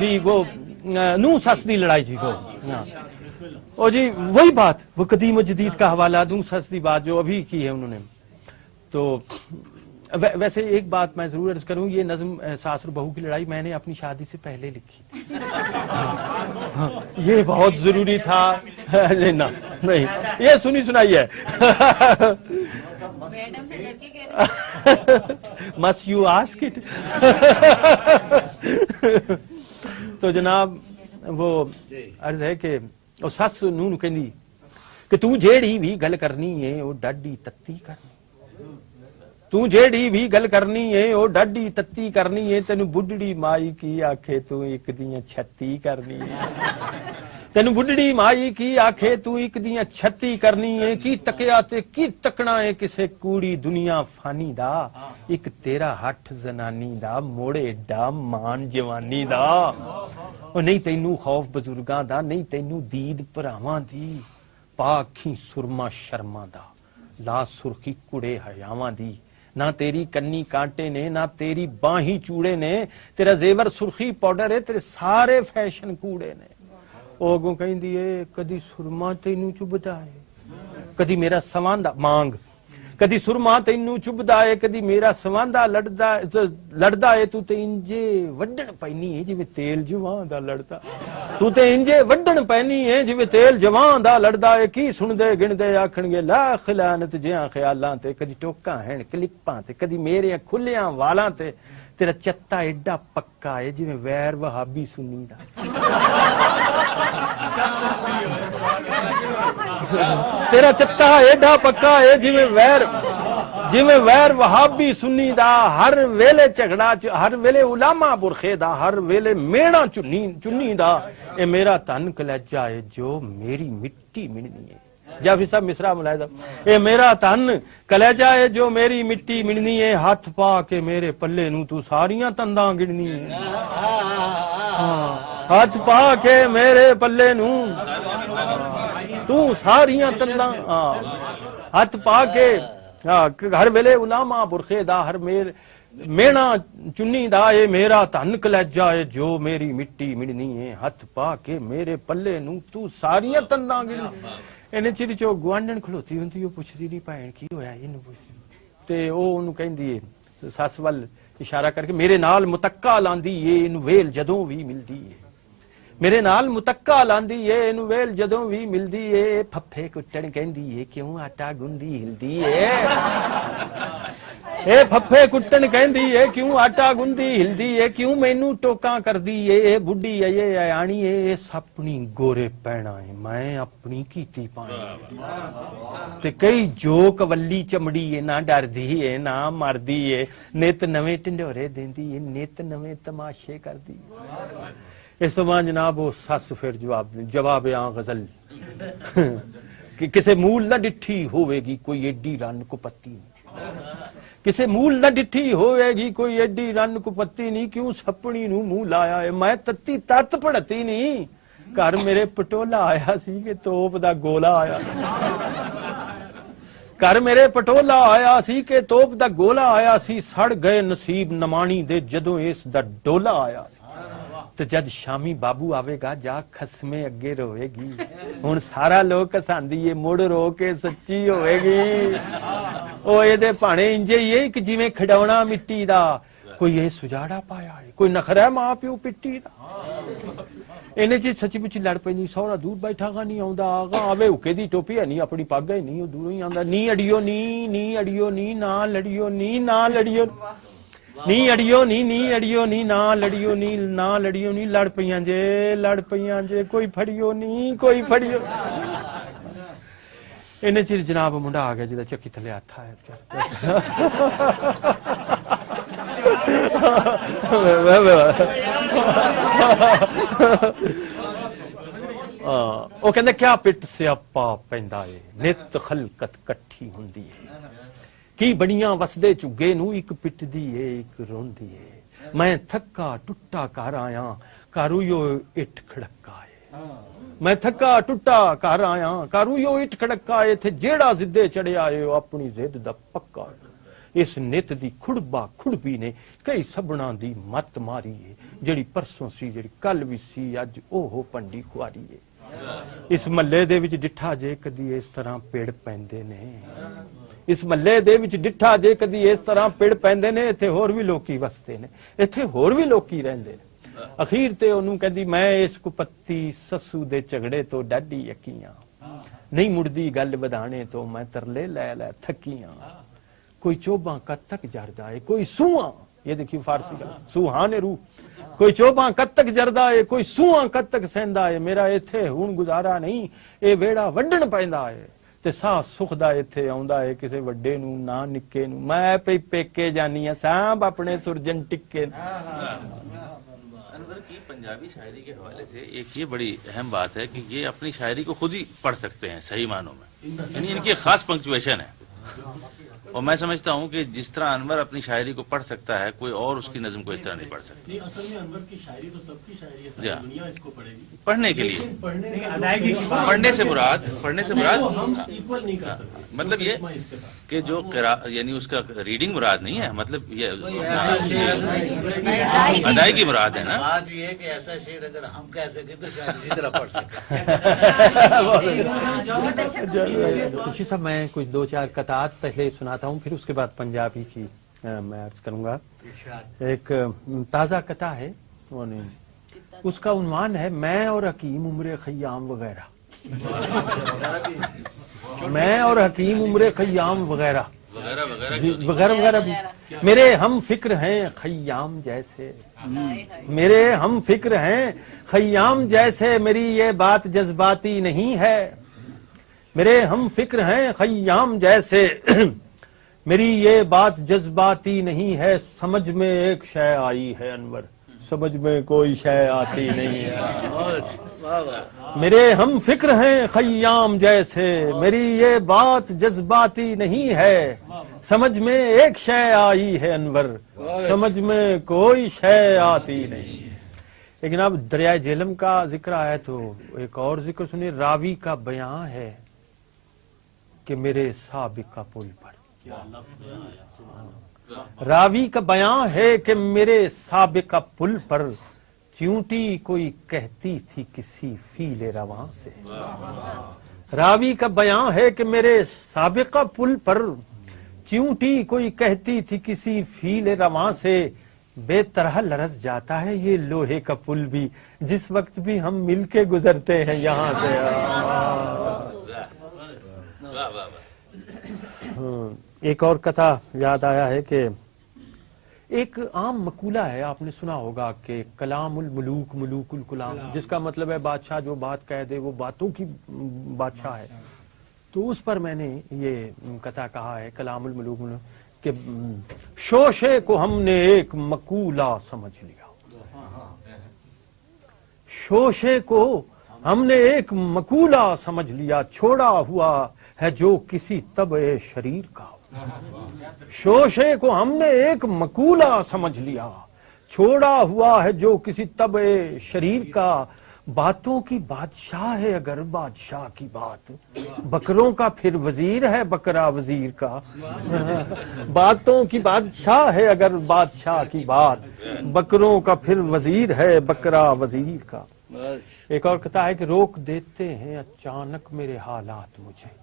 جی وہ نو سس دی لڑائی جی وہ جی وہی بات، وہ قدیم و جدید کا حوالہ، نو سس دی بات جو ابھی کی ہے انہوں نے. تو ویسے ایک بات میں ضرور عرض کروں، یہ نظم ساس اور بہو کی لڑائی میں نے اپنی شادی سے پہلے لکھی. یہ بہت ضروری تھا. نہیں یہ سنی سنائی ہے. must you ask it. تو جناب وہ عرض ہے کہ سس نو کہندی کہ تو جیڑی بھی گل کرنی ہے وہ ڈاڈی تتی کرنی، تو جیڑی بھی گل کرنی ہے وہ ڈاڈی تتی کرنی ہے، تینو بڈڑی مائی کی آکھے تو ایک دیاں 36 کرنی ہے، تینو بڈڑی مائی کی آکھے تو ایک دیاں 36 کرنی ہے، کی تکیا تے کی تکنا ہے کسے کوڑی دنیا فانی دا، ایک تیرا ہٹھ زنانی دا موڑے ڈا مان جوانی دا. اور نہیں تینو خوف بزرگاں دا، نہیں تینو دید پراواں دی، پاکھی سرما شرما دا، لا سرخی کڑے حیاواں دی، نہ تیری کنی کانٹے نے نہ تیری باہیں چوڑے نے، تیرا زیور سرخی پاؤڈر ہے، تیرے سارے فیشن کوڑے نے. او اگوں کہندی اے کدی سرما تینو چبدا ہے، کدی میرا سواندا مانگ، کدی سرما تینو چبدا ہے، کدی میرا سواندا لڑدا ہے، تو تے انجے وڈن پینی ہے جویں تیل جواں دا لڑدا، تو تے انجے وڈن پینی ہے جویں تیل جواں دا لڑدا ہے. کی سن دے گن دے آکھن گے لا خلانت جیاں خیالاں تے، کدی ٹوکاں ہن کلپاں تے، کدی میرے کھلیاں والاں تے، تیرا چتا ایڈا پکا ہے جویں ویر وہابی سنی دا. تیرا چتا ایڈا پکا ہے جویں ویر وہابی سنی دا، ہر ویلے جھگڑا ہر ویلے علامہ برخے دا، ہر ویلے میڑا چنی دا. اے میرا تن کلیجا ہے جو میری مٹی مننی ہے. جافی صاحب مصرا ملاحظہ، اے میرا تن کلیجا ہے جو میری مٹی مننی ہے، ہاتھ پا کے میرے پلے نو تو ساریاں تنداں گننی ہے. ہاتھ پا کے میرے پلے نو تو ساریاں تنداں، ہاتھ پا کے ہر ویلے علامہ برخے دا، ہر مینا چنی دا. اے میرا تن کلیجا ہے جو میری مٹی مننی ہے، ہاتھ پا کے میرے پلے نو تو ساریاں تنداں گننی. انہیں چیری چو گوانڈن کھلوتی ہوندی، وہ پوچھ دی نہیں پائن کی ہویا انہوں پوچھ تے او انہوں کہیں دی ساس وال اشارہ کر کے میرے نال متقع لاندی یہ انہوں ویل جدوں بھی مل دی ہے، میرے نال متقع لاندی ہے انہوں ویل جدوں بھی مل دی ہے. پھپھے کٹن کہیں دی ہے کیوں آٹا گندی ہل دی ہے، اے پھپھے کٹن کہیں دی ہے کیوں آٹا گندی ہل دی ہے، کیوں مینوں ٹوکاں کر دی ہے، اے بڈی ہے یہ آنی ہے، اس اپنی گورے پینا ہے میں اپنی کیتی پانی. تے کئی جو کولی چمڑی ہے نہ ڈر دی ہے نہ مر دی ہے، نت نویں ٹنڈورے دیندی ہے نت نویں تماشے کر دی. اس تو بعد جناب وہ سس پھر جواب غزل کہ کسے مول نہ ڈٹھی ہوئے گی کوئی ایڈی رن کو پتی نہیں، کسے مول نہ ڈٹھی ہوئے گی کوئی ایڈی رن کو پتی نہیں، کیوں سپنی نو منہ لایا ہے میں تتی تت پڑتی نہیں، گھر میرے پٹولا آیا سی کہ توپ دا گولا آیا، گھر میرے پٹولا آیا سی کہ توپ دا گولا آیا سی، سڑ گئے نصیب نمانی دے جدوں اس دا ڈولا آیا سی. تو جد شامی بابو آوے گا جا خسمے اگے روے گی، ہن سارا لوگ کساندی ہے مڑ رو کے سچی ہوئے گی. او اے دے پانے انجے یہ کہ جویں کھڈاونا مٹی دا، کوئی یہ سجاڑا پایا ہے کوئی نخرہ ماں پیو پٹی دا. انہیں جی سچی پچی لڑ پہ نہیں، سورا دور بیٹھا گا نہیں آؤں آگا آوے اوکے دی ٹوپی ہے نہیں اپنی پاگا ہی نہیں، دوروں ہی آندا نی اڑیو نی اڑیو نی نہ لڑیو نی نہ لڑیو نی اڑیو نی اڑیو نی نہ لڑیو نی لڑ پیاں جے کوئی پھڑیو نی کوئی پھڑیو. انہیں چیر جناب منڈا آ گیا جدا چکی تھلے آتا ہے وہ کہندے کیا پٹ سیاپا پیندا ہے نت خلقت کٹھی ہوندی ہے، کی بڑیاں وسدے چگے نو ایک پٹ دی ہے ایک روندی ہے، میں تھکا ٹٹا کر آیا کارویو اٹھ کھڑکا ہے، میں تھکا ٹٹا کر آیا کارویو اٹھ کھڑکا ہے، تھے جیڑا زدے چڑھے آئے اپنی زد دا پکا ہے، اس نت دی کھڑبا کھڑبی نے کئی سبنا دی مت ماری ہے، ਜਿਹੜੀ ਪਰਸੋਂ ਸੀ, ਜਿਹੜੀ ਕੱਲ ਵੀ ਸੀ, ਅੱਜ ਉਹ ਪੰਡੀ ਖੁਆਰੀ ਏ। ਇਸ ਮਹੱਲੇ ਦੇ ਵਿੱਚ ਡਿੱਠਾ ਜੇ ਕਦੀ ਇਸ ਤਰ੍ਹਾਂ ਪੇੜ ਪੈਂਦੇ ਨੇ, ਇਸ ਮਹੱਲੇ ਦੇ ਵਿੱਚ ਡਿੱਠਾ ਜੇ ਕਦੀ ਇਸ ਤਰ੍ਹਾਂ ਪੇੜ ਪੈਂਦੇ ਨੇ। ਇੱਥੇ ਹੋਰ ਵੀ ਲੋਕੀ ਵਸਦੇ ਨੇ, ਇੱਥੇ ਹੋਰ ਵੀ ਲੋਕੀ ਰਹਿੰਦੇ ਨੇ। ਅਖੀਰ ਤੇ ਉਹਨੂੰ ਕਹਿੰਦੀ ਮੈਂ ਇਸ ਕੁਪੱਤੀ ਸੱਸੂ ਦੇ ਝਗੜੇ ਤੋਂ ਡਾਢੀ ਯਕੀਆਂ, ਨਹੀਂ ਮੁੜਦੀ ਗੱਲ ਵਧਾਣੇ ਤੋਂ ਮੈਂ ਤਰਲੇ ਲੈ ਲੈ ਥਕੀਆਂ। کوئی چوباں کد تک جردہ ہے کوئی سواں، یہ دیکھیے فارسی کا سوہانے روح، کوئی چوباں کد تک جردہ ہے کوئی سواں کد تک سیندا ہے، میرا ایتھے ہون گزارا نہیں اے ویڑا وڈن پیندا ہے، تے سا سکھ دا ایتھے آوندا ہے کسے وڈے نو نہ نکے نو، میں پئی پیکے جانی ہاں سانب اپنے سرجن ٹکے۔ انور کی پنجابی شاعری کے حوالے سے ایک یہ بڑی اہم بات ہے کہ یہ اپنی شاعری کو خود ہی پڑھ سکتے ہیں صحیح معنوں میں، یعنی ان کی خاص پنکچویشن ہے، اور میں سمجھتا ہوں کہ جس طرح انور اپنی شاعری کو پڑھ سکتا ہے کوئی اور اس کی نظم کو اس طرح نہیں پڑھ سکتی۔ اصل میں انور کی شاعری تو سب کی شاعری ہے، جی دنیا اس کو پڑھے گی پڑھنے کے لیے، پڑھنے سے مراد ہم ایکول نہیں کر سکتے، مطلب یہ کہ جو یعنی اس کا ریڈنگ مراد نہیں ہے، مطلب یہ ادائیگی مراد ہے نا۔ بات یہ ہے کہ ایسا شعر اگر ہم کہہ سکیں تو شاید اسی طرح پڑھ سکیں۔ خوشی صاحب میں کچھ دو چار قطعات پہلے سناتا ہوں، پھر اس کے بعد پنجابی کی میں عرض کروں گا۔ ایک تازہ قطع ہے، اس کا عنوان ہے میں اور حکیم عمر خیام وغیرہ، میں اور حکیم عمر خیام وغیرہ وغیرہ وغیرہ میرے ہم فکر ہیں خیام جیسے، میرے ہم فکر ہیں خیام جیسے، میری یہ بات جذباتی نہیں ہے، میرے ہم فکر ہیں خیام جیسے، میری یہ بات جذباتی نہیں ہے، سمجھ میں ایک شے آئی ہے انور، سمجھ میں کوئی شے آتی نہیں ہے۔ میرے ہم فکر ہیں خیام جیسے، میری یہ بات جذباتی نہیں ہے، سمجھ میں ایک شے آئی ہے انور، سمجھ میں کوئی شے آتی نہیں ہے۔ لیکن اب دریائے جہلم کا ذکر آیا تو ایک اور ذکر سنیے، راوی کا بیان ہے کہ میرے سابقہ پل پر، راوی کا بیان ہے کہ میرے سابقہ پل پر چیونٹی کوئی کہتی تھی کسی فیل رواں سے، راوی کا بیان ہے کہ میرے سابقہ پل پر چیونٹی کوئی کہتی تھی کسی فیل رواں سے، بے طرح لرز جاتا ہے یہ لوہے کا پل بھی جس وقت بھی ہم مل کے گزرتے ہیں یہاں سے۔ ایک اور قطع یاد آیا ہے کہ ایک عام مقولہ ہے، آپ نے سنا ہوگا کہ کلام الملوک ملوک الکلام، جس کا مطلب ہے بادشاہ جو بات کہہ دے وہ باتوں کی بادشاہ ہے۔ تو اس پر میں نے یہ قطع کہا ہے کلام الملوک ملوک کہ شوشے کو ہم نے ایک مقولہ سمجھ لیا، شوشے کو ہم نے ایک مقولہ سمجھ لیا، چھوڑا ہوا ہے جو کسی طبع شریر کا، شوشے کو ہم نے ایک مقولہ سمجھ لیا، چھوڑا ہوا ہے جو کسی طبع شریر کا، باتوں کی بادشاہ ہے اگر بادشاہ کی بات، بکروں کا پھر وزیر ہے بکرا وزیر کا، باتوں کی بادشاہ ہے اگر بادشاہ کی بات، بکروں کا پھر وزیر ہے بکرا وزیر کا۔ ایک اور قطع ہے کہ روک دیتے ہیں اچانک میرے حالات مجھے،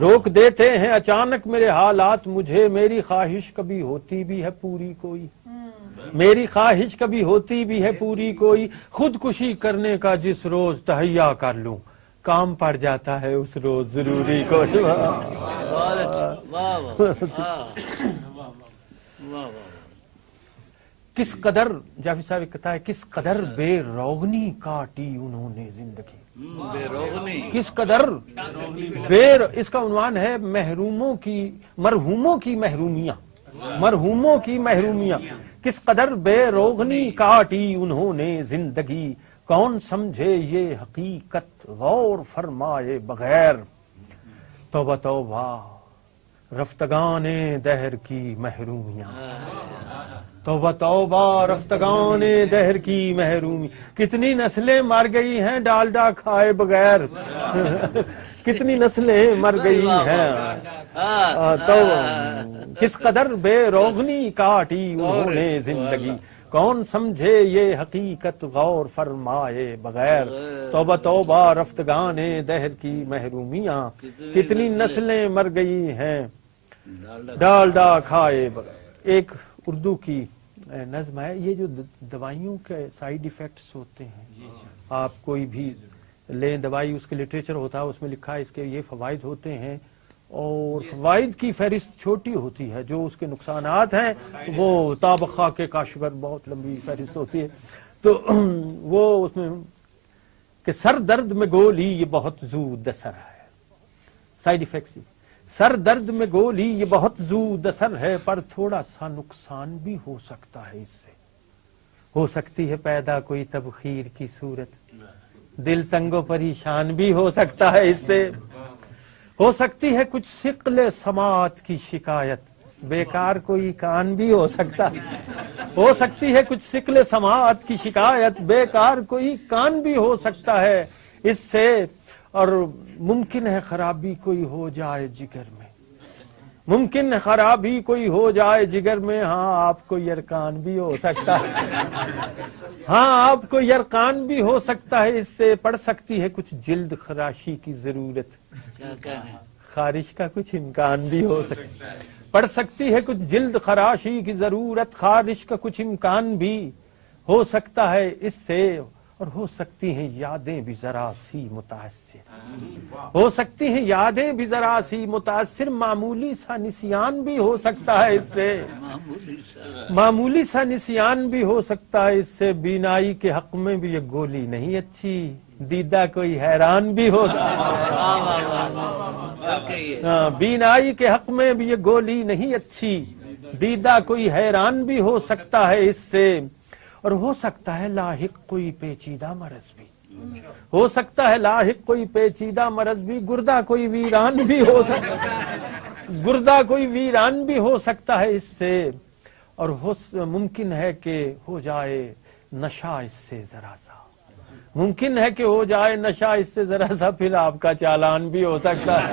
روک دیتے ہیں اچانک میرے حالات مجھے، میری خواہش کبھی ہوتی بھی ہے پوری کوئی، میری خواہش کبھی ہوتی بھی ہے پوری کوئی، خودکشی کرنے کا جس روز تہیا کر لوں، کام پڑ جاتا ہے اس روز ضروری کوئی۔ کس قدر جعفری صاحب کہتا ہے کس قدر بے روغنی کاٹی انہوں نے زندگی، بے روغنی، کس قدر اس کا عنوان ہے مرحوموں کی محرومیاں، مرحوموں کی محرومیاں، کس قدر بے روغنی کاٹی انہوں نے زندگی، کون سمجھے یہ حقیقت غور فرمائے بغیر، توبہ توبہ رفتگان دہر کی محرومیاں، توبہ توبہ رفتگان دہر کی محرومی، کتنی نسلیں مر گئی ہیں ڈالڈا کھائے بغیر، کتنی نسلیں مر گئی ہیں، تو کس قدر بے روغنی کاٹی انہوں نے زندگی، کون سمجھے یہ حقیقت غور فرمائے بغیر، توبہ توبہ رفتگان دہر کی محرومیاں، کتنی نسلیں مر گئی ہیں ڈالڈا کھائے بغیر۔ ایک اردو کی نظم ہے، یہ جو دوائیوں کے سائیڈ ایفیکٹس ہوتے ہیں، آپ کوئی بھی لیں دوائی، اس کے لٹریچر ہوتا ہے، اس میں لکھا ہے اس کے یہ فوائد ہوتے ہیں، اور فوائد کی فہرست چھوٹی ہوتی ہے، جو اس کے نقصانات ہیں وہ تابخہ کے کاشگر بہت لمبی فہرست ہوتی ہے۔ تو وہ اس میں کہ سر درد میں گولی یہ بہت زود اثر ہے، سائیڈ ایفیکٹس، سر درد میں گولی یہ بہت زود اثر ہے، پر تھوڑا سا نقصان بھی ہو سکتا ہے، اس سے ہو سکتی ہے پیدا کوئی تبخیر کی صورت، دل تنگ و پریشان بھی ہو سکتا ہے، اس سے ہو سکتی ہے کچھ ثقل سماعت کی شکایت، بیکار کوئی کان بھی ہو سکتا ہے، ہو سکتی ہے کچھ ثقل سماعت کی شکایت، بیکار کوئی کان بھی ہو سکتا ہے اس سے، اور ممکن ہے خرابی کوئی ہو جائے جگر میں، ممکن ہے خرابی کوئی ہو جائے جگر میں، ہاں آپ کو یرقان بھی ہو سکتا ہے، ہاں آپ کو یرقان بھی ہو سکتا ہے اس سے، پڑ سکتی ہے کچھ جلد خراشی کی ضرورت، خارش کا کچھ امکان بھی ہو سکتا ہے، پڑ سکتی ہے کچھ جلد خراشی کی ضرورت، خارش کا کچھ امکان بھی ہو سکتا ہے اس سے، اور ہو سکتی ہیں یادیں بھی ذرا سی متاثر، ہو سکتی ہیں یادیں بھی ذرا سی متاثر، معمولی سا نسیان بھی ہو سکتا ہے اس سے، معمولی سا نسیان بھی ہو سکتا ہے اس سے، بینائی کے حق میں بھی یہ گولی نہیں اچھی، دیدہ کوئی حیران بھی ہو بینائی کے حق میں بھی یہ گولی نہیں اچھی، دیدہ کوئی حیران بھی ہو سکتا ہے اس سے، اور ہو سکتا ہے لاحق کوئی پیچیدہ مرض بھی، ہو سکتا ہے لاحق کوئی پیچیدہ مرض بھی، گردہ کوئی ویران بھی ہو سکتا ہے، گردہ کوئی ویران بھی ہو سکتا ہے اس سے، اور ممکن ہے کہ ہو جائے نشہ اس سے ذرا سا، ممکن ہے کہ ہو جائے نشہ اس سے ذرا سا، پھر آپ کا چالان بھی ہو سکتا ہے۔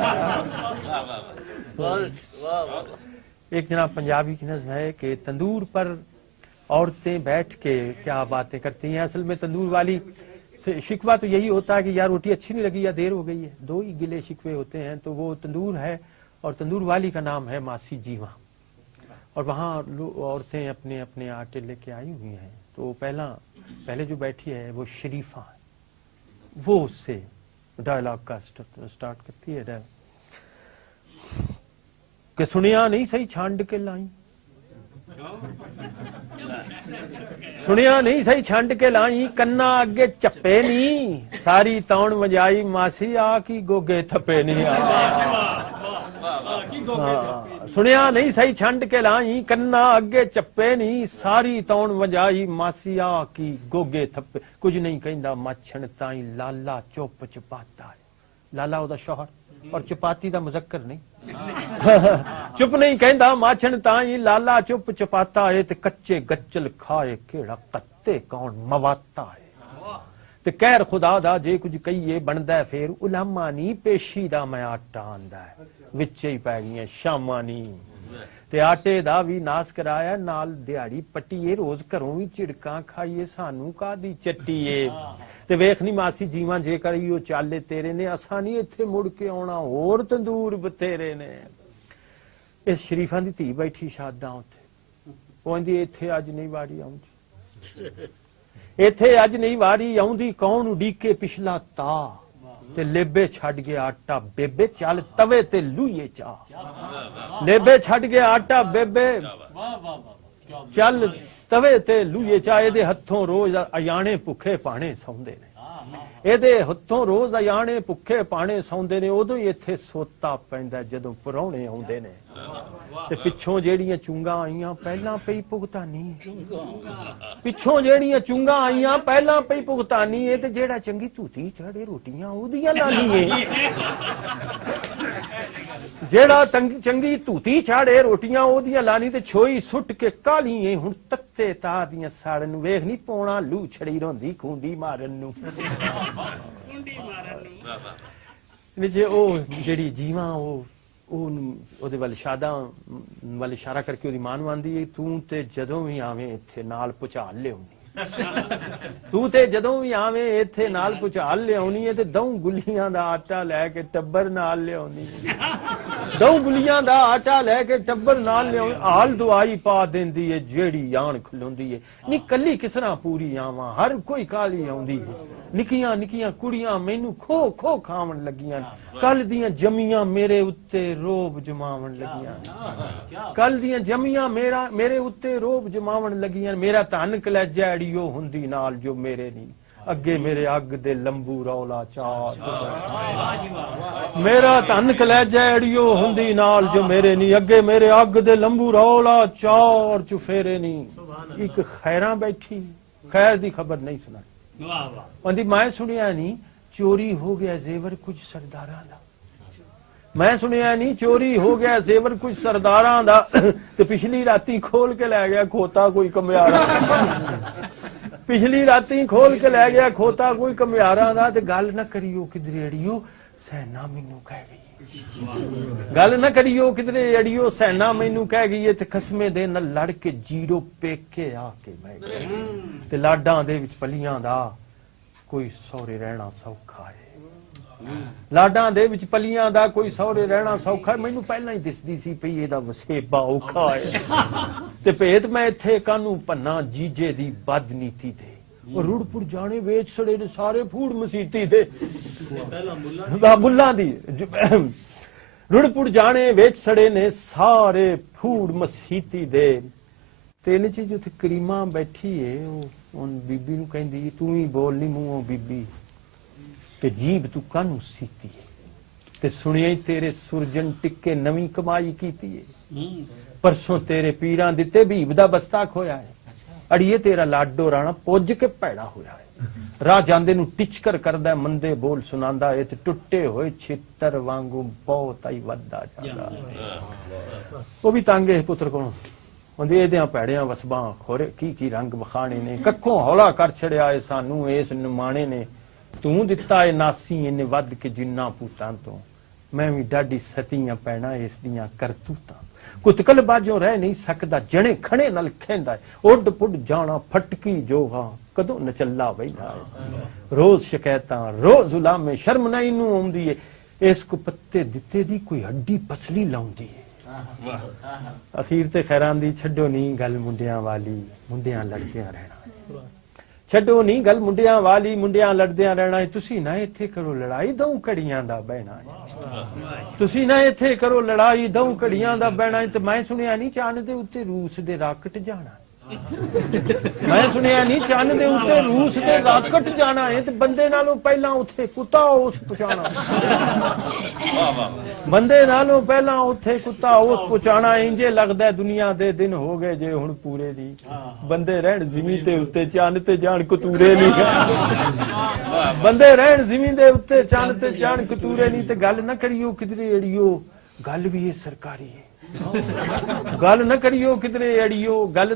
ایک جناب پنجابی کی نظم ہے کہ تندور پر عورتیں بیٹھ کے کیا باتیں کرتی ہیں، اصل میں تندور والی شکوہ تو یہی ہوتا ہے کہ یا روٹی اچھی نہیں لگی یا دیر ہو گئی ہے، دو ہی گلے شکوے ہوتے ہیں، تو وہ تندور ہے، اور تندور والی کا نام ہے ماسی جیواں، اور وہاں عورتیں اپنے اپنے آٹے لے کے آئی ہوئی ہیں، تو پہلے جو بیٹھی ہے وہ شریفہ ہے، وہ اس سے ڈائلاگ کا سٹارٹ کرتی ہے کہ سنیا نہیں صحیح چھانڈ کے لائیں، سنیا نہیں صحیح چھانڈ کے لائیں، کنا اگے چپے نہیں، ساری تون وجائی ماسی آ کی گوگے تھپے نہیں، سنیا نہیں صحیح چھانڈ کے لائیں، کنا اگے چپے نہیں، ساری تون وجائی ماسی آ کی گوگے تھپے، کچھ نہیں کہندا مچھن تائیں لالا چپ چپاتا ہے، لالا او دا شوہر اور چپاتی دا مذکر نہیں، چپ نہیں کہندا ماچھن تائیں لالا چپ چپاتا ہے، تے کچے گچل کھائے کیڑا قتے کون مواتا ہے، تے کہر خدا دا جے کچھ کہیے بندا ہے پھر علماء نہیں، پیشی دا میں آٹا آندا ہے، وچے ہی پی گئیاں شاماں نہیں، تے آٹے دا بھی ناس کرایا نال دیہڑی پٹیے، روز گھروں وی چڑکاں کھائیے، سانو کادی چٹیے، تے ویکھنی ماسی جیواں جے کریو چالے تیرے نے، اساں نہیں ایتھے مڑ کے آਉਣਾ، اور تندور بتھیرے نے۔ اس شریفاں دی تھی بیٹھی شاداں اوتھے، او اندی ایتھے اج نہیں واری آؤندی، ایتھے اج نہیں واری آؤندی، کون اڈیکے پچھلا تا، تے لیبے چھڈ گیا آٹا بیبے، چل توے تے لوئیے چا، لیبے چھڈ گیا آٹا بیبے، چل توے تے لوئیے چا، اے ہتھوں روز ایانے بھکھے پانے سوندے نے، اے ہتھوں روز ایانے بھکھے پانے سوندے نے، ادوں ہی ایتھے سوتا پیندا جدوں پراونے آوندے نے، تے پچھوں جیڑیاں چونگاں آئیاں پہلاں پئی پگتانی، پچھوں جیڑیاں چونگاں آئیاں پہلاں پئی پگتانی، تے جیڑا چنگی توتی چڑھے روٹیاں اودیاں لانی ہے، جیڑا چنگی توتی چاڑے روٹیاں اودیاں لانی، تے چھوئی سٹ کے کالی ہے ہن تتے تار دیاں ساڑن، ویکھ نہیں پونا لو چھڑی روندی کھوندی مارن نو، نیچے او جیڑی جیواں ਉਹਦੇ ਵੱਲ ਸ਼ਾਦਾ ਵੱਲ ਇਸ਼ਾਰਾ ਕਰਕੇ ਉਹਦੀ ਮਾਂ ਨੂੰ ਆਂਦੀ ਹੈ ਤੂੰ ਤੇ ਜਦੋਂ ਵੀ ਆਵੇਂ ਇੱਥੇ ਨਾਲ ਭੁਚਾਲ ਲਿਆਉਣੀ ਤੂੰ ਤੇ ਜਦੋਂ ਵੀ ਆਵੇਂ ਇੱਥੇ ਨਾਲ ਭੁਚਾਲ ਲਿਆਉਣੀ ਹੈ ਤੇ ਦਊ ਗੁੱਲੀਆਂ ਦਾ ਆਟਾ ਲੈ ਕੇ ਟੱਬਰ ਨਾਲ ਲਿਆਉਣੀ ਦਊ ਗੁੱਲੀਆਂ ਦਾ ਆਟਾ ਲੈ ਕੇ ਟੱਬਰ ਨਾਲ ਲਿਆਉਣੀ ਹਾਲ ਦਵਾਈ ਪਾ ਦਿੰਦੀ ਹੈ ਜਿਹੜੀ ਆਣ ਖਲੋਂਦੀ ਹੈ ਨੀ ਕੱਲੀ ਕਿਸ ਤਰ੍ਹਾਂ ਪੂਰੀ ਆਵਾਂ ਹਰ ਕੋਈ ਕਾਲੀ ਆਉਂਦੀ ਹੈ ਨਿੱਕੀਆਂ ਨਿੱਕੀਆਂ ਕੁੜੀਆਂ ਮੈਨੂੰ ਖੋ ਖੋ ਖਾਵਣ ਲੱਗੀਆਂ ਕੱਲ ਦੀਆਂ ਜਮੀਆਂ ਮੇਰੇ ਉੱਤੇ ਰੋਬ ਜਮਾਵਣ ਲੱਗੀਆਂ ਕੱਲ ਦੀਆਂ ਜਮੀਆਂ ਮੇਰੇ ਉੱਤੇ ਰੋਬ ਜਮਾਵਣ ਲੱਗੀਆਂ ਮੇਰਾ ਧਨ ਕਲੇਜਾ ਅੜੀਓ ਹੁੰਦੀ ਨਾਲ ਜੋ ਮੇਰੇ ਨਹੀਂ ਅੱਗੇ ਮੇਰੇ ਅੱਗ ਦੇ ਲੰਬੂ ਰੌਲਾ ਚਾਰ ਮੇਰਾ ਧਨ ਕਲੇਜਾ ਅੜੀਓ ਹੁੰਦੀ ਨਾਲ ਜੋ ਮੇਰੇ ਨਹੀਂ ਅੱਗੇ ਮੇਰੇ ਅੱਗ ਦੇ ਲੰਬੂ ਰੌਲਾ ਚਾਰ ਚੁਫੇਰੇ ਨਹੀਂ ਇੱਕ ਖੈਰਾਂ ਬੈਠੀ ਖੈਰ ਦੀ ਖਬਰ ਨਹੀਂ ਸੁਣਾਈ ਉਹਦੀ ਮੈਂ ਸੁਣਿਆ ਨਹੀਂ ਚੋਰੀ ਹੋ ਗਿਆ ਜ਼ੇਵਰ ਕੁਝ ਸਰਦਾਰਾਂ ਦਾ ਮੈਂ ਸੁਣਿਆ ਨਹੀਂ ਚੋਰੀ ਹੋ ਗਿਆ ਜ਼ੇਵਰ ਕੁਝ ਸਰਦਾਰਾਂ ਦਾ ਤੇ ਪਿਛਲੀ ਰਾਤੀ ਖੋਲ ਕੇ ਲੈ ਗਿਆ ਖੋਤਾ ਕੋਈ ਕਮਿਆਰਾ ਪਿਛਲੀ ਰਾਤੀ ਖੋਲ ਕੇ ਲੈ ਗਿਆ ਖੋਤਾ ਕੋਈ ਕਮਿਆਰਾ ਦਾ ਤੇ ਗੱਲ ਨਾ ਕਰਿਓ ਕਿਧਰੇ ਅੜੀਓ ਸੈਨਾ ਮੈਨੂੰ ਕਹਿ ਗਈ ਗੱਲ ਨਾ ਕਰਿਓ ਕਿਧਰੇ ਅੜੀਓ ਸੈਨਾ ਮੈਨੂੰ ਕਹਿ ਗਈ ਤੇ ਖਸਮੇ ਦੇ ਨਾਲ ਲੜ ਕੇ ਜੀਰੋ ਪੇਕੇ ਆ ਕੇ ਬਹਿ ਗਏ ਤੇ ਲਾਡਾਂ ਦੇ ਵਿੱਚ ਪਲੀਆਂ ਦਾ ਕੋਈ ਸਹੁਰੇ ਰਹਿਣਾ ਸੌਖਾ ਹੈ ਲਾਡਾਂ ਦੇ ਵਿੱਚ ਪਲੀਆਂ ਦਾ ਕੋਈ ਸਹੁਰੇ ਰਹਿਣਾ ਸੌਖਾ ਮੈਨੂੰ ਪਹਿਲਾਂ ਹੀ ਦਿਸਦੀ ਸੀ ਪਈ ਇਹਦਾ ਵਸੇਬਾ ਔਖਾ ਹੈ ਤੇ ਭੇਤ ਮੈਂ ਇੱਥੇ ਕਾਨੂੰ ਭੰਨਾ ਜੀਜੇ ਦੀ ਬਦਨੀਤੀ ਦੇ ਉਹ ਰੁੜਪੁਰ ਜਾਣੇ ਵੇਚ ਸੜੇ ਨੇ ਸਾਰੇ ਫੂੜ ਮਸੀਤੀ ਦੇ ਬੁੱਲਾਂ ਦੀ ਰੁੜਪੁਰ ਜਾਣੇ ਵੇਚ ਸੜੇ ਨੇ ਸਾਰੇ ਫੂੜ ਮਸੀਤੀ ਦੇ ਤਿੰਨ ਚੀਜ਼ ਉੱਥੇ ਕਰੀਮਾ ਬੈਠੀ ਏ ਉਹ ਬੀਬੀ ਨੂੰ ਕਹਿੰਦੀ ਤੂੰ ਹੀ ਬੋਲ ਨੀ ਮੂੰਹੋਂ ਬੀਬੀ ਤੇ ਜੀਬ ਤੂੰ ਕਾਨੂੰ ਸੀਤੀ ਏ ਤੇ ਸੁਣਿਆ ਹੀ ਤੇਰੇ ਸੁਰਜਨ ਟਿੱਕੇ ਨਵੀਂ ਕਮਾਈ ਕੀਤੀ ਏ ਪਰਸੋਂ ਤੇਰੇ ਪੀਰਾਂ ਦਿੱਤੇ ਭੀਬ ਦਾ ਬਸਤਾ ਖੋਇਆ ਹੈ ਅੜੀਏ ਤੇਰਾ ਲਾਡੋ ਰਾਣਾ ਪੁੱਜ ਕੇ ਭੈੜਾ ਹੋਇਆ ਹੈ ਰਾਹ ਜਾਂਦੇ ਨੂੰ ਟਿਚਕਰ ਕਰਦਾ ਮੰਦੇ ਬੋਲ ਸੁਣਾਉਂਦਾ ਏ ਤੇ ਟੁੱਟੇ ਹੋਏ ਛਿੱਤਰ ਵਾਂਗੂ ਬਹੁਤ ਹੀ ਵੱਧਦਾ ਜਾਂਦਾ ਉਹ ਵੀ ਤੰਗ ਹੈ ਪੁੱਤਰ ਕੋਲੋਂ ਉਹਦੇ ਇਹਦਿਆਂ ਭੈੜਿਆਂ ਵਸਬਾਂ ਖੋਰੇ ਕੀ ਰੰਗ ਵਿਖਾਣੇ ਨੇ ਕੱਖੋਂ ਹੌਲਾ ਕਰ ਛੜਿਆ ਏ ਸਾਨੂੰ ਇਸ ਨਿਮਾਣੇ ਨੇ ਤੂੰ ਦਿੱਤਾ ਏ ਨਾਸੀ ਇਹਨੇ ਵੱਧ ਕੇ ਜਿੰਨਾ ਪੂਤਾਂ ਤੋਂ ਮੈਂ ਵੀ ਡਾਢੀ ਸਤੀਆਂ ਪੈਣਾ ਇਸ ਦੀਆਂ ਕਰਤੂਤਾਂ ਕੁਤਕਲ ਬਾਜੋਂ ਰਹਿ ਨਹੀਂ ਸਕਦਾ ਜਣੇ ਖਣੇ ਨਾਲ ਖੇਂਦਾ ਉੱਡ ਪੁੱਡ ਜਾਣਾ ਫਟਕੀ ਜੋਗਾ ਕਦੋਂ ਨਚੱਲਾ ਬੈਠਾ ਹੈ ਰੋਜ਼ ਸ਼ਿਕਾਇਤਾਂ ਰੋਜ਼ ਉਲਾਮੇ ਸ਼ਰਮ ਨਹੀਂ ਨੂੰ ਆਉਂਦੀ ਏ ਇਸ ਕੋ ਪੱਤੇ ਦਿੱਤੇ ਦੀ ਕੋਈ ਹੱਡੀ ਪਸਲੀ ਲਾਉਂਦੀ ਏ ਅਖੀਰ ਤੇ ਖੈਰਾਂ ਦੀ ਛੱਡੋ ਨਹੀਂ ਗੱਲ ਮੁੰਡਿਆਂ ਵਾਲੀ ਮੁੰਡਿਆਂ ਲੜਦਿਆਂ ਰਹਿਣਾ ਛੱਡੋ ਨਹੀਂ ਗੱਲ ਮੁੰਡਿਆਂ ਵਾਲੀ ਮੁੰਡਿਆਂ ਲੜਦਿਆਂ ਰਹਿਣਾ ਤੁਸੀਂ ਨਾ ਇੱਥੇ ਕਰੋ ਲੜਾਈ ਦਊ ਘੜੀਆਂ ਦਾ ਬਹਿਣਾ ਤੁਸੀਂ ਨਾ ਇੱਥੇ ਕਰੋ ਲੜਾਈ ਦਊ ਘੜੀਆਂ ਦਾ ਬਹਿਣਾ ਤੇ ਮੈਂ ਸੁਣਿਆ ਨਹੀਂ ਚੰਨ ਦੇ ਉੱਤੇ ਰੂਸ ਦੇ ਰਾਕਟ ਜਾਣਾ ਮੈਂ ਸੁਣਿਆ ਨਹੀਂ ਚੰਨ ਦੇ ਉੱਤੇ ਰੂਸ ਦੇ ਰਾਕਟ ਜਾਣਾ ਹੈ ਤੇ ਬੰਦੇ ਨਾਲੋਂ ਪਹਿਲਾਂ ਉੱਥੇ ਕੁੱਤਾ ਉਸ ਪਹੁੰਚਾਣਾ ਬੰਦੇ ਨਾਲੋਂ ਪਹਿਲਾਂ ਉੱਥੇ ਕੁੱਤਾ ਉਸ ਪਹੁੰਚਾਣਾ ਇੰਜੇ ਲੱਗਦਾ ਦੁਨੀਆ ਦੇ ਦਿਨ ਹੋ ਗਏ ਜੇ ਹੁਣ ਪੂਰੇ ਦੀ ਬੰਦੇ ਰਹਿਣ ਜ਼ਮੀਨ ਤੇ ਉੱਤੇ ਚੰਨ ਤੇ ਜਾਣ ਕਤੂਰੇ ਨਹੀਂ ਬੰਦੇ ਰਹਿਣ ਜ਼ਮੀਨ ਦੇ ਉੱਤੇ ਚੰਨ ਤੇ ਜਾਣ ਕਤੂਰੇ ਨਹੀਂ ਤੇ ਗੱਲ ਨਾ ਕਰਿਓ ਕਿਧਰੇ ਅੜੀਓ ਗੱਲ ਵੀ ਇਹ ਸਰਕਾਰੀ ਹੈ ਗੱਲ ਨਾ ਕਰਿਓ ਕਿਧਰੇ ਅੜੀਓ ਗੱਲ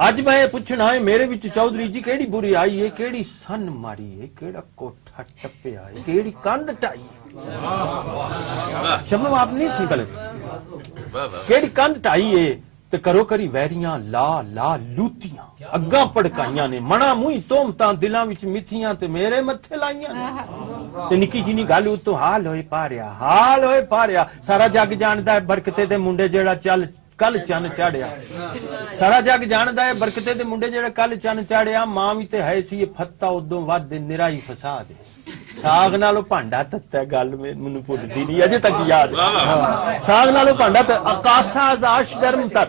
ਅੱਜ ਮੈਂ ਪੁੱਛਣਾ ਹੈ ਮੇਰੇ ਵਿੱਚ ਚੌਧਰੀ ਜੀ ਕਿਹੜੀ ਬੁਰੀ ਆਈ ਹੈ ਕਿਹੜੀ ਸੰਨ ਮਾਰੀ ਹੈ ਕਿਹੜਾ ਕੋਠਾ ਟੱਪਿਆ ਹੈ ਕਿਹੜੀ ਕੰਧ ਢਾਈ ਹੈ ਸ਼ਬਨਮ ਆਪ ਨਹੀਂ ਸੀ ਗਲਤ ਕਿਹੜੀ ਕੰਧ ਢਾਈ ਹੈ ਤੇ ਕਰੋ ਕਰੀ ਵੈਰੀਆਂ ਲਾ ਲਾ ਲੂਤੀਆਂ ਅੱਗਾ ਭੜਕਾਈਆਂ ਨੇ ਮਣਾ ਮੂੰਹ ਤੋਮਤਾਂ ਦਿਲਾਂ ਵਿੱਚ ਮਿੱਠੀਆਂ ਤੇ ਮੇਰੇ ਮੱਥੇ ਲਾਈਆਂ ਨੇ ਤੇ ਨਿੱਕੀ ਜਿਹੀ ਗੱਲ ਉਤੋਂ ਹਾਲ ਹੋਏ ਪਾਰਿਆ ਸਾਰਾ ਜੱਗ ਜਾਣਦਾ ਹੈ ਬਰਕਤੇ ਦੇ ਮੁੰਡੇ ਜਿਹੜਾ ਚੱਲ ਕੱਲ ਚੰਨ ਚਾੜਿਆ ਸਾਰਾ ਜੱਗ ਜਾਣਦਾ ਹੈ ਬਰਕਤੇ ਦੇ ਮੁੰਡੇ ਜਿਹੜਾ ਕੱਲ ਚੰਨ ਚਾੜਿਆ ਮਾਂ ਵੀ ਤੇ ਹੈ ਸੀ ਇਹ ਫੱਤਾ ਉਦੋਂ ਵੱਧ ਨਿਰਾਈ ਫਸਾਦ ਸਾਗ ਨਾਲੋਂ ਭਾਂਡਾ ਤੱਤਾ ਗੱਲ ਮੈਨੂੰ ਭੁੱਲਦੀ ਨਹੀਂ ਅਜੇ ਤੱਕ ਯਾਦ ਸਾਗ ਨਾਲੋਂ ਭਾਂਡਾ ਆਕਾਸ਼ਾ ਆਜ਼ਾਸ਼ ਗਰਮ ਤਰ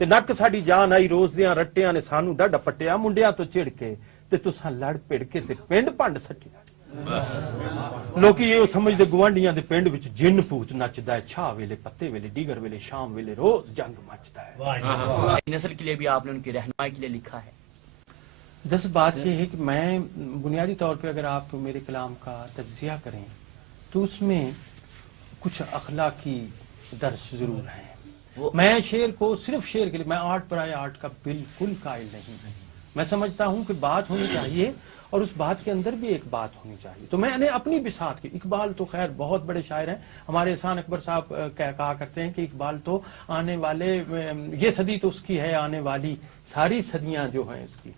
ਤੇ ਨੱਕ ਸਾਡੀ ਜਾਨ ਆਈ ਰੋਜ਼ ਦੀਆਂ ਰੱਟਿਆਂ ਨੇ ਸਾਨੂੰ ਡਾਢਾ ਪੱਟਿਆ ਮੁੰਡਿਆਂ ਤੋਂ ਚਿੜ ਕੇ ਤੇ ਤੁਸਾਂ ਲੜ ਭਿੜ ਕੇ ਤੇ ਪਿੰਡ ਭੰਡ ਸੱਟਿਆ ਲੋਕੀ ਇਹ ਸਮਝਦੇ ਗਵਾਂਢੀਆਂ ਦੇ ਪਿੰਡ ਵਿੱਚ ਜਿੰਨ ਭੂਤ ਨੱਚਦਾ ਹੈ ਛਾਹ ਵੇਲੇ ਪੱਤੇ ਵੇਲੇ ਡੀਗਰ ਵੇਲੇ ਸ਼ਾਮ ਵੇਲੇ روز جنگ مچتا ہے نسل کے لیے بھی آپ نے ان کی رہنمائی کے لیے لکھا ہے دس بات یہ ہے کہ میں بنیادی طور پہ اگر آپ میرے کلام کا تجزیہ کریں تو اس میں کچھ اخلاقی درس ضرور ہیں میں شعر کو صرف شعر کے لیے میں آرٹ پر آئے آرٹ کا بالکل قائل نہیں میں سمجھتا ہوں کہ بات ہونی چاہیے اور اس بات کے اندر بھی ایک بات ہونی چاہیے تو میں نے اپنی بساط کی اقبال تو خیر بہت بڑے شاعر ہیں ہمارے احسان اکبر صاحب کہا کرتے ہیں کہ اقبال تو آنے والے یہ صدی تو اس کی ہے آنے والی ساری صدیاں جو ہیں اس کی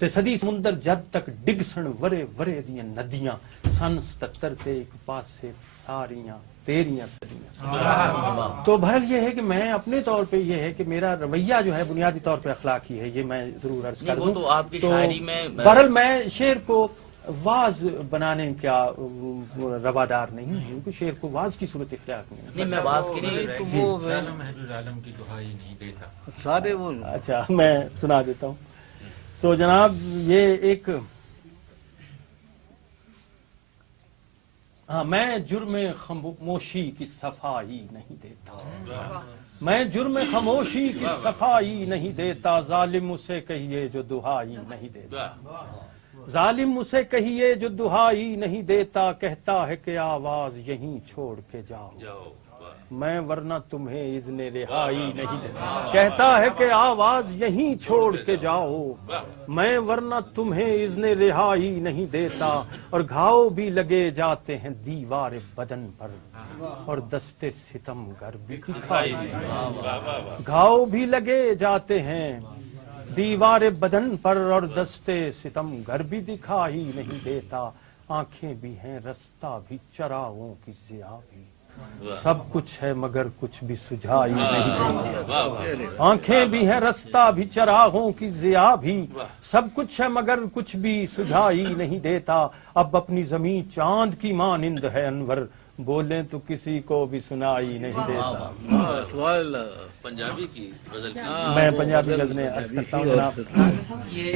تے صدی سمندر جد تک ڈگ سن ورے ورے دیاں ندیاں سن 77 تے ایک پاس سے ساریاں تیریاں صدیاں تو بہرحال یہ ہے کہ میں اپنے طور پہ یہ ہے کہ میرا رویہ جو ہے بنیادی طور پہ اخلاقی ہے یہ میں ضرور عرض کر دوں تو آپ کی شاعری میں بہرحال میں شعر کو واز بنانے کا روادار نہیں ہوں کہ شعر کو واز کی صورت اختیار نہیں میں واز کے لیے عالم کی دہائی نہیں دیتا سارے وہ اچھا میں سنا دیتا ہوں تو جناب یہ ایک ہاں میں جرم خاموشی کی صفائی نہیں دیتا میں جرم خاموشی کی صفائی نہیں دیتا ظالم اسے کہیے جو دہائی نہیں دیتا ظالم اسے کہیے جو دہائی نہیں دیتا کہتا ہے کہ آواز یہیں چھوڑ کے جاؤ میں ورنہ تمہیں اذن رہائی نہیں دیتا کہتا ہے کہ آواز یہیں چھوڑ کے جاؤ میں ورنہ تمہیں اذن رہائی نہیں دیتا اور گھاؤ بھی لگے جاتے ہیں دیوار بدن پر اور دستے ستم گر بھی دکھائی گھاؤ بھی لگے جاتے ہیں دیوار بدن پر اور دستے ستم گر بھی دکھائی نہیں دیتا آنکھیں بھی ہیں رستہ بھی چراغوں کی ضیاء بھی سب کچھ ہے مگر کچھ بھی سجھائی نہیں دیتا آنکھیں بھی ہیں رستہ بھی چراغوں کی ضیاء بھی سب کچھ ہے مگر کچھ بھی سجھائی نہیں دیتا اب اپنی زمین چاند کی مانند ہے انور بولیں تو کسی کو بھی سنائی نہیں دیتا سوال پنجابی کی غزل میں پنجابی غزلیں عرض کرتا ہوں جناب یہ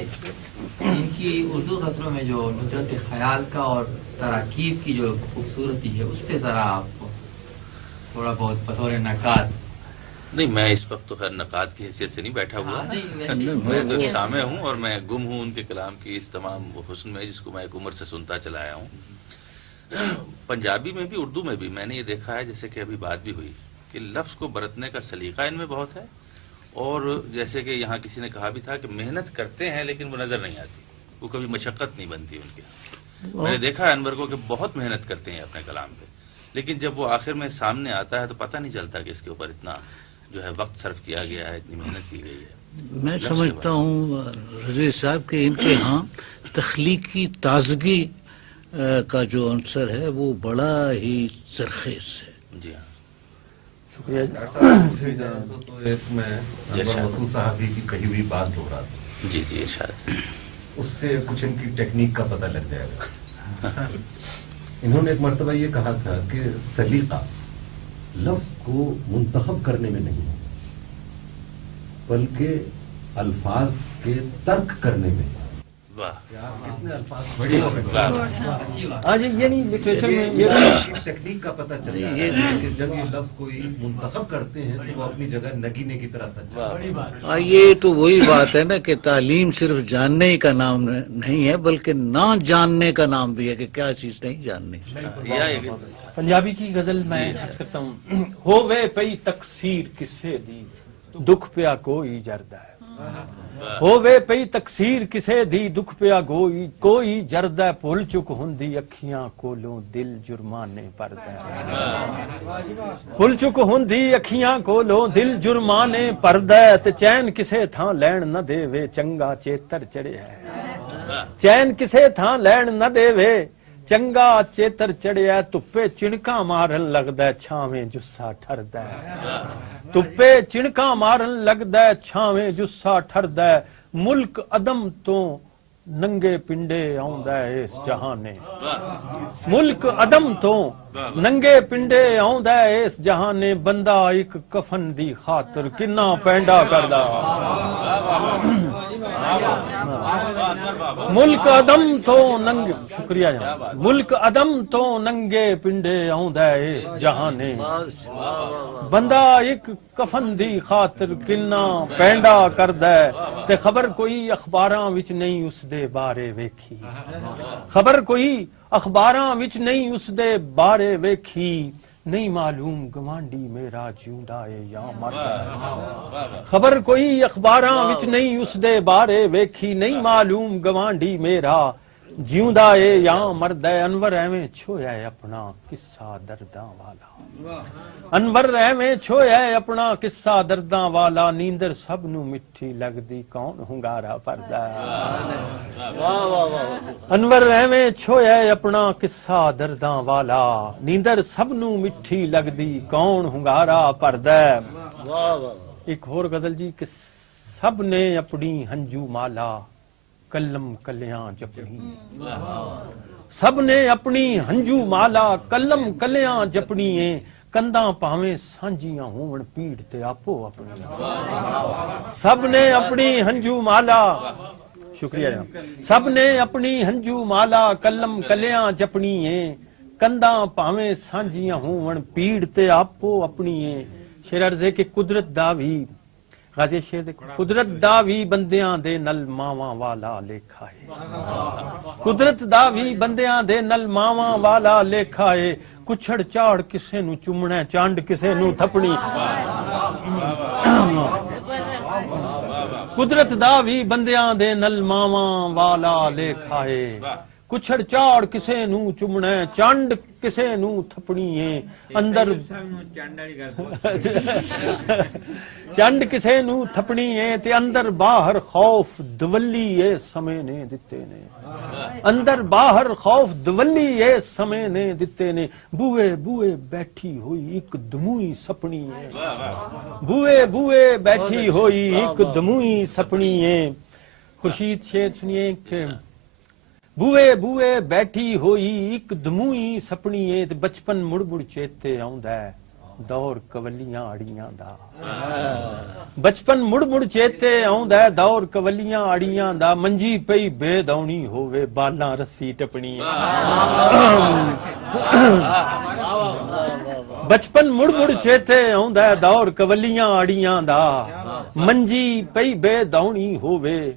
ان کی اردو غزلوں میں جو ندرت خیال کا اور تراکیب کی جو خوبصورتی ہے اس پہ ذرا آپ کو تھوڑا بہت بطور نقاد نہیں میں اس وقت تو خیر نقاد کی حیثیت سے نہیں بیٹھا ہوا میں تو سامع ہوں اور میں گم ہوں ان کے کلام کی اس تمام حسن میں جس کو میں ایک عمر سے سنتا چلا آیا ہوں پنجابی میں بھی اردو میں بھی میں نے یہ دیکھا ہے جیسے کہ ابھی بات بھی ہوئی کہ لفظ کو برتنے کا سلیقہ ان میں بہت ہے اور جیسے کہ یہاں کسی نے کہا بھی تھا کہ محنت کرتے ہیں لیکن وہ نظر نہیں آتی وہ کبھی مشقت نہیں بنتی ان کے میں نے دیکھا ہے انور کو کہ بہت محنت کرتے ہیں اپنے کلام پہ لیکن جب وہ آخر میں سامنے آتا ہے تو پتہ نہیں چلتا کہ اس کے اوپر اتنا جو ہے وقت صرف کیا گیا ہے اتنی محنت کی گئی ہے میں سمجھتا ہوں رضوی صاحب کہ ان کے ہاں تخلیقی تازگی کا جو عنصر ہے وہ بڑا ہی زرخیز ہے جی ہاں شکریہ تو ایک میں مسعود صاحب کی کہی ہوئی بات ہو رہا تھا جی جی ارشاد اس سے کچھ ان کی ٹیکنیک کا پتہ لگ جائے گا انہوں نے ایک مرتبہ یہ کہا تھا کہ سلیقہ لفظ کو منتخب کرنے میں نہیں ہے بلکہ الفاظ کے ترک کرنے میں کتنے الفاظ ہاں جی یہ نہیں لٹریچر میں یہ ٹیکنیک کا پتہ چل رہا ہے کہ جب یہ لفظ کوئی منتخب کرتے ہیں تو وہ اپنی جگہ نگینے کی طرح سچا یہ تو وہی بات ہے نا کہ تعلیم صرف جاننے کا نام نہیں ہے بلکہ نہ جاننے کا نام بھی ہے کہ کیا چیز نہیں جاننی پنجابی کی غزل میں عرض کرتا ہوں ہووے پئی تقصیر کسے دی دکھ پیا کوئی جرد ہے ہووے پئی تقصیر کسے دی دکھ پیا کوئی جرد ہے بھول چک ہوندی اکھیاں کولوں دل جرمانے پرد ہے بھول چک ہوندی اکھیاں کولوں دل جرمانے پرد ہے تے چین کسے تھاں لین نہ دے وے چنگا چیتر چڑھیا ہے چین کسے تھاں لین نہ دے وے چنگا چیتر چڑھیا تپے چنکا مارن لگدا ہے چھاویں جسا ٹھردا ہے تپے چنکا مارن لگدا ہے چھاویں جسا ٹھردا ہے ملک عدم تو ਨੰਗੇ ਪਿੰਡੇ ਆਉਂਦਾ ਏ ਇਸ ਜਹਾਨੇ ਮੁਲਕ ਅਦਮ ਤੋਂ ਨੰਗੇ ਪਿੰਡੇ ਆਉਂਦਾ ਏ ਇਸ ਜਹਾਨੇ ਬੰਦਾ ਇੱਕ ਕਫਨ ਦੀ ਖਾਤਰ ਕਿੰਨਾ ਪੈਂਡਾ ਕਰਦਾ ਮੁਲਕ ਅਦਮ ਤੋਂ ਨੰਗੇ ਸ਼ੁਕਰੀਆ ਜੀ ਮੁਲਕ ਅਦਮ ਤੋਂ ਨੰਗੇ ਪਿੰਡੇ ਆਉਂਦਾ ਏ ਇਸ ਜਹਾਨੇ ਬੰਦਾ ਇੱਕ ਕਫਨ ਦੀ ਖਾਤਰ ਕਿੰਨਾ ਪੈਂਡਾ ਕਰਦਾ ਤੇ ਖਬਰ ਕੋਈ ਅਖਬਾਰਾਂ ਵਿੱਚ ਨਹੀਂ ਉਸ ਦੇ ਬਾਰੇ ਵੇਖੀ ਖਬਰ ਕੋਈ ਅਖਬਾਰਾਂ ਵਿੱਚ ਨਹੀਂ ਉਸ ਦੇ ਬਾਰੇ ਵੇਖੀ ਨਹੀਂ ਮਾਲੂਮ ਗਵਾਂਢੀ ਮੇਰਾ ਜਿਉਂਦਾ ਏ ਜਾਂ ਮਰਦਾ ਖਬਰ ਕੋਈ ਅਖਬਾਰਾਂ ਵਿੱਚ ਨਹੀਂ ਉਸ ਦੇ ਬਾਰੇ ਵੇਖੀ ਨਹੀਂ ਮਾਲੂਮ ਗਵਾਂਢੀ ਮੇਰਾ ਜਿਉਂਦਾ ਏ ਜਾਂ ਮਰਦਾ ਅਨਵਰ ਐਵੇਂ ਛੋਇਆ ਆਪਣਾ ਕਿੱਸਾ ਦਰਦਾਂ ਵਾਲਾ ਅਨਵਰ ਐਵੇਂ ਛੋਇਆ ਆਪਣਾ ਕਿੱਸਾ ਦਰਦਾਂ ਵਾਲਾ ਨੀਂਦਰ ਸਭ ਨੂੰ ਮਿੱਠੀ ਲੱਗਦੀ ਕੌਣ ਹੁੰਗਾਰਾ ਭਰਦਾ ਅਨਵਰ ਐਵੇਂ ਛੋਇਆ ਆਪਣਾ ਕਿੱਸਾ ਦਰਦਾਂ ਵਾਲਾ ਨੀਂਦਰ ਸਭ ਨੂੰ ਮਿੱਠੀ ਲੱਗਦੀ ਕੌਣ ਹੁੰਗਾਰਾ ਭਰਦਾ ਇੱਕ ਹੋਰ ਗਜ਼ਲ ਜੀ ਕਿ ਸਭ ਨੇ ਆਪਣੀ ਹੰਝੂ ਮਾਲਾ ਕਲਮ ਕਲਿਆਂ ਜਪਣੀ ਸਭ ਨੇ ਆਪਣੀ ਹੰਝੂ ਮਾਲਾ ਕਲਮ ਕਲਿਆਂ ਜਪਣੀ ਏ ਕੰਧਾਂ ਭਾਵੇਂ ਸਾਂਝੀਆਂ ਹੋਣ ਪੀੜ ਤੇ ਆਪੋ ਆਪਣੀ ਸਭ ਨੇ ਆਪਣੀ ਹੰਝੂ ਮਾਲਾ ਸ਼ੁਕਰੀਆ ਜਨਾਬ ਸਭ ਨੇ ਆਪਣੀ ਹੰਝੂ ਮਾਲਾ ਕਲਮ ਕਲਿਆਂ ਜਪਣੀ ਏ ਕੰਧਾਂ ਭਾਵੇਂ ਸਾਂਝੀਆਂ ਹੋਣ ਪੀੜ ਤੇ ਆਪੋ ਆਪਣੀ ਏ ਸ਼ੇਰ ਅਰਜ਼ ਹੈ ਕਿ ਕੁਦਰਤ ਦਾ ਵੀ ਗਾਜ਼ੀ ਸ਼ੇਰ ਦੇ ਕੁਦਰਤ ਦਾ ਵੀ ਬੰਦਿਆਂ ਦੇ ਨਲ ਮਾਵਾਂ ਵਾਲਾ ਲੇਖਾ ਹੈ ਕੁਦਰਤ ਦਾ ਵੀ ਬੰਦਿਆਂ ਦੇ ਨਲ ਮਾਵਾਂ ਵਾਲਾ ਲੇਖਾ ਹੈ ਕੁਛੜ ਝਾੜ ਕਿਸੇ ਨੂੰ ਚੁੰਮਣਾ ਚੰਡ ਕਿਸੇ ਨੂੰ ਥਪਣੀ ਕੁਦਰਤ ਦਾ ਵੀ ਬੰਦਿਆਂ ਦੇ ਨਲ ਮਾਵਾਂ ਵਾਲਾ ਲੇਖਾ ਹੈ ਕੁਛੜ ਝਾੜ ਕਿਸੇ ਨੂੰ ਚੁੰਮਣਾ ਚੰਡ ਕਿਸੇ ਨੂੰ ਥਪਣੀ ਏ ਅੰਦਰ ਚੰਡ ਕਿਸੇ ਨੂੰ ਥਪਣੀ ਏ ਤੇ ਅੰਦਰ ਬਾਹਰ ਖੌਫ ਦਵੱਲੀ ਏ ਸਮੇਂ ਨੇ ਦਿੱਤੇ ਨੇ ਅੰਦਰ ਬਾਹਰ ਖੌਫ ਦਵੱਲੀ ਏ ਸਮੇਂ ਨੇ ਦਿੱਤੇ ਨੇ ਬੂਏ ਬੂਏ ਬੈਠੀ ਹੋਈ ਇੱਕ ਦਮੂਈ ਸਪਣੀ ਏ ਬੂਏ ਬੂਏ ਬੈਠੀ ਹੋਈ ਇੱਕ ਦਮੂਈ ਸਪਣੀ ਏ ਖੁਰਸ਼ੀਦ ਸ਼ੇਰ ਸੁਣੀਏ ਕਿ ਬੂਏ ਬੂਏ ਬੈਠੀ ਹੋਈ ਇੱਕ ਦਮੂਈ ਸਪਣੀ ਏ ਤੇ ਬਚਪਨ ਮੁੜ ਮੁੜ ਚੇਤੇ ਆਉਂਦਾ ਦੌਰ ਕਵਲੀਆਂ ਆੜੀਆਂ ਦਾ ਬਚਪਨ ਮੁੜ ਮੁੜ ਚੇਤੇ ਆਉਂਦਾ ਦੌਰ ਕਵਲੀਆਂ ਆੜੀਆਂ ਦਾ ਮੰਜੀ ਪਈ ਬੇਦੌਣੀ ਹੋਵੇ ਬਾਲਾਂ ਰੱਸੀ ਟਪਣੀ ਬਚਪਨ ਮੁੜ ਮੁੜ ਚੇਤੇ ਆਉਂਦਾ ਦੌਰ ਕਵਲੀਆਂ ਆੜੀਆਂ ਦਾ ਮੰਜੀ ਪਈ ਬੇਦੌਣੀ ਹੋਵੇ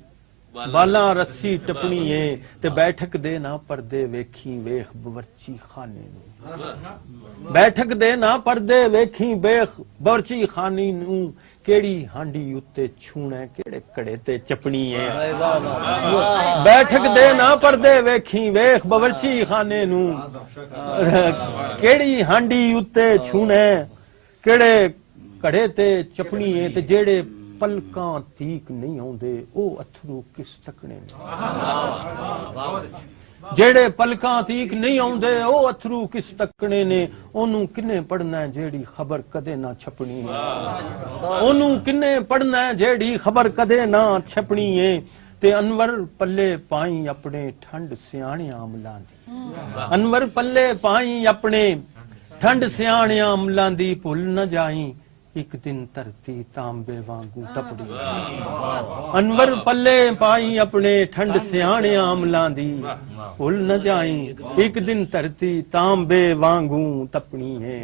ਬਾਲਾਂ ਰੱਸੀ ਟਪਣੀ ਏ ਤੇ ਬੈਠਕ ਦੇ ਨਾ ਪਰਦੇ ਵੇਖੀ ਵੇਖ ਬਵਰਚੀ ਖਾਨੇ ਨੂੰ ਬੈਠਕ ਦੇ ਨਾ ਪਰਦੇ ਵੇਖੀ ਵੇਖ ਬਵਰਚੀ ਖਾਨੀ ਨੂੰ ਕਿਹੜੀ ਹਾਂਡੀ ਉੱਤੇ ਛੂਣਾ ਕਿਹੜੇ ਘੜੇ ਤੇ ਚਪਣੀ ਏ ਬੈਠਕ ਦੇ ਨਾ ਪਰਦੇ ਵੇਖੀ ਵੇਖ ਬਵਰਚੀ ਖਾਨੇ ਨੂੰ ਕਿਹੜੀ ਹਾਂਡੀ ਉੱਤੇ ਛੂਣਾ ਕਿਹੜੇ ਘੜੇ ਤੇ ਚਪਣੀ ਏ ਤੇ ਜਿਹੜੇ ਪਲਕਾਂ ਤੀਕ ਨਹੀਂ ਆਉਂਦੇ ਉਹ ਅਥਰੂ ਕਿਸ ਤੱਕਣੇ ਨੇ ਜਿਹੜੇ ਪਲਕਾਂ ਤੀਕ ਨਹੀਂ ਆਉਂਦੇ ਉਹ ਅਥਰੂ ਕਿਸ ਤੱਕਣੇ ਨੇ ਉਹਨੂੰ ਕਿੰਨੇ ਪੜਨਾ ਜਿਹੜੀ ਖਬਰ ਕਦੇ ਨਾ ਛਪਣੀ ਉਹਨੂੰ ਕਿੰਨੇ ਪੜਨਾ ਜਿਹੜੀ ਖਬਰ ਕਦੇ ਨਾ ਛਪਣੀ ਏ ਤੇ ਅਨਵਰ ਪੱਲੇ ਪਾਈ ਆਪਣੇ ਠੰਡ ਸਿਆਣਿਆਂ ਅਮਲਾਂ ਦੀ ਅਨਵਰ ਪੱਲੇ ਪਾਈ ਆਪਣੇ ਠੰਡ ਸਿਆਣਿਆਂ ਅਮਲਾਂ ਦੀ ਭੁੱਲ ਨਾ ਜਾਈ ਇੱਕ ਦਿਨ ਧਰਤੀ ਤਾਂਬੇ ਵਾਂਗੂ ਤਪੜੀ ਅਨਵਰ ਪੱਲੇ ਪਾਈ ਆਪਣੇ ਠੰਡ ਸਿਆਣਿਆਂ ਅਮਲਾਂ ਦੀ ਭੁੱਲ ਨਾ ਜਾਈ ਇੱਕ ਦਿਨ ਧਰਤੀ ਤਾਂਬੇ ਵਾਂਗੂ ਤਪਣੀ ਹੈ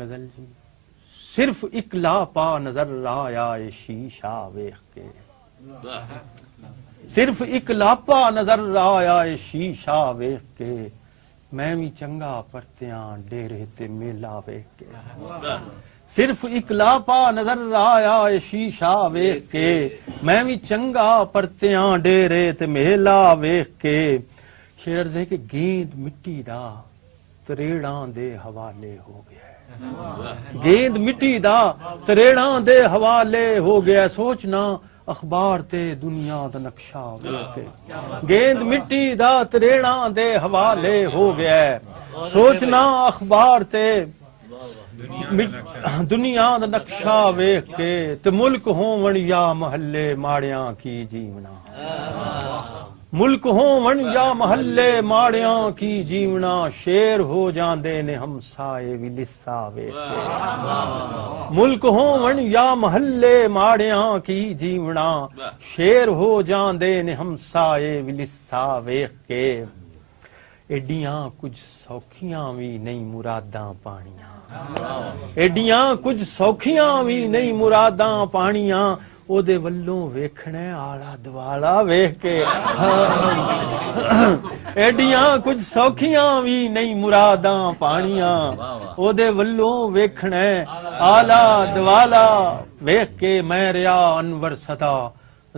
ਗਜ਼ਲ ਜੀ ਸਿਰਫ ਇੱਕ ਲਾਪਾ ਨਜ਼ਰ ਆਇਆ ਏ ਸ਼ੀਸ਼ਾ ਵੇਖ ਕੇ ਸਿਰਫ ਇੱਕ ਲਾਪਾ ਨਜ਼ਰ ਆਇਆ ਏ ਸ਼ੀਸ਼ਾ ਵੇਖ ਕੇ ਮੈਂ ਵੀ ਚੰਗਾ ਪਰਤਿਆਂ ਡੇਰੇ ਤੇ ਮੇਲਾ ਵੇਖ ਕੇ ਸਿਰਫ ਇੱਕ ਲਾਪਾ ਨਜ਼ਰ ਆਇਆ ਏ ਸ਼ੀਸ਼ਾ ਵੇਖ ਕੇ ਮੈਂ ਵੀ ਚੰਗਾ ਪਰਤਿਆਂ ਡੇਰੇ ਤੇ ਮੇਲਾ ਵੇਖ ਕੇ ਸ਼ੇਰ ਦੇ ਕਿ ਗੇਂਦ ਮਿੱਟੀ ਦਾ ਤਰੇੜਾਂ ਦੇ ਹਵਾਲੇ ਹੋ ਗਿਆ ਗੇਂਦ ਮਿੱਟੀ ਦਾ ਤਰੇੜਾਂ ਦੇ ਹਵਾਲੇ ਹੋ ਗਿਆ ਸੋਚਣਾ ਅਖਬਾਰ ਤੇ ਦੁਨੀਆ ਦਾ ਨਕਸ਼ਾ ਵੇਖ ਕੇ ਗੇਂਦ ਮਿੱਟੀ ਦਾ ਤਰੇੜਾਂ ਦੇ ਹਵਾਲੇ ਹੋ ਗਿਆ ਸੋਚਣਾ ਅਖਬਾਰ ਤੇ دنیا دا نقشہ ویکھ کے تے ملک ہون یا محلے ماڑیاں کی جیونا ملک ہون یا محلے ماڑیاں کی جیونا شیر ہو جاندے نے ہمسائے وی لسا ویکھ کے ملک ہون یا محلے ماڑیاں کی جیونا شیر ہو جاندے نے ہمسائے وی لسا ویکھ کے ایڈیاں کچھ سوکھیاں وی نہیں مراداں پانیاں ایڈیاں کچھ سوکھیاں وی نہیں مراداں پانیاں او دے ولوں ویکھنے آلا دوالا ویکھ کے ایڈیاں کچھ سوکھیاں وی نہیں مراداں پانیاں او دے ولوں ویکھنے آلا دوالا ویکھ کے میں ریا انور صدا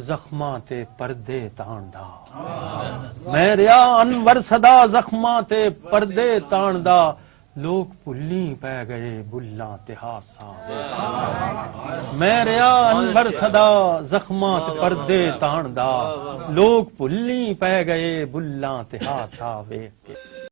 زخماں تے پردے تاندا میں ریا انور صدا زخماں تے پردے تاندا لوگ بھلی پہ گئے بلاں تے ہاسا میں ریا انور صدا زخماں تے پردے تاندا لوگ بھلی پہ گئے بلاں تے ہاسا ویکھ کے